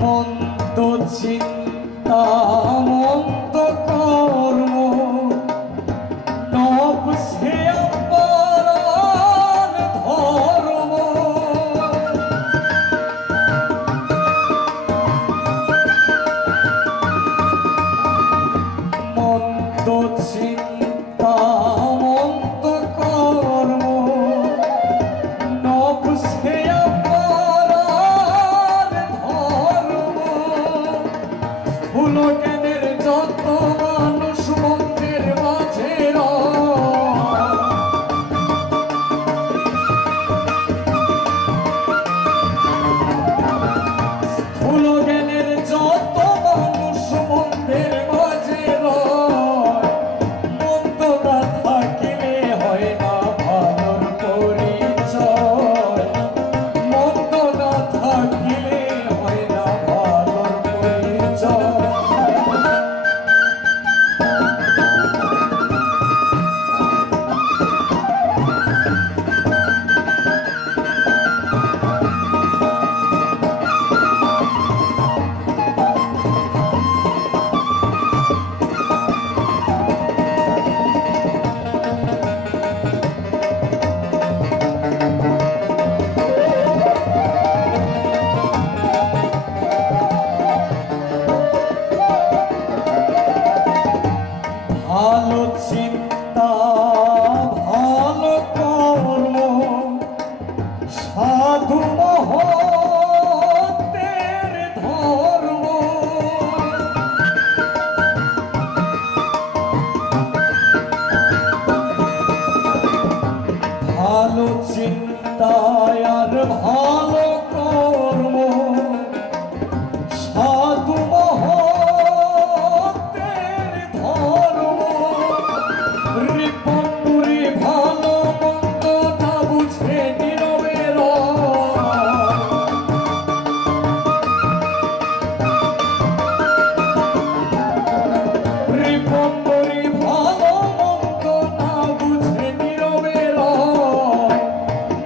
মন্দ চিন্তা মন্দ কর্ম নবসে অপরাধ ধর্ম মন্দ চিন্তা মন্দ কর্ম নবসে জ্ঞানের যত মানুষ মন্দির মাঝে স্থূল জ্ঞানের যত মানুষ মন্দির মাঝে মন্দ না থাকিলে হয় না ভালোর পরিচয় মন্দ না থাকিলে হয় না ভালোর পরিচয় ভালো চিন্তা ভালো কর্ম সাধু মহতের ধর্ম ভালো চিন্তা আর ভালো কর্ম সাধু রিপন্ডুরি ভালো মন্দ না বুঝে নীরবে রিপন্ডুরি ভালো মন্দ না বুঝে নীরবে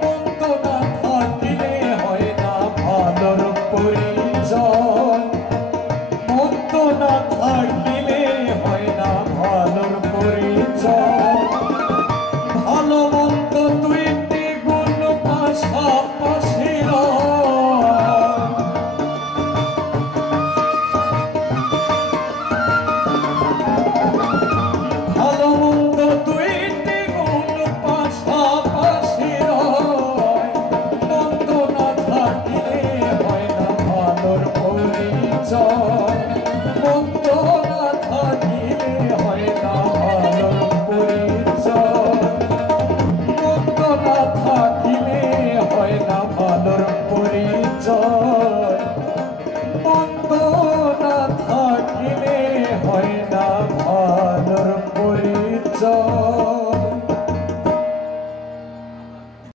মন্দ না থাকিলে হয় না ভালোর পরিচয় মন্দ না থাকিলে হয় না ভালোর পরিচয় ভালো মন্দ দুইটি গুণ পাশাপাশি ভালো মন্দ দুইটি গুণ পাশাপাশি মন্দ না থাকিলে হয় না ভালোর পরিচয় মন্দ না থাকিলে হয় না ভালোর পরিচয় মন্দ না থাকিলে হয় না ভালোর পরিচয় মন্দ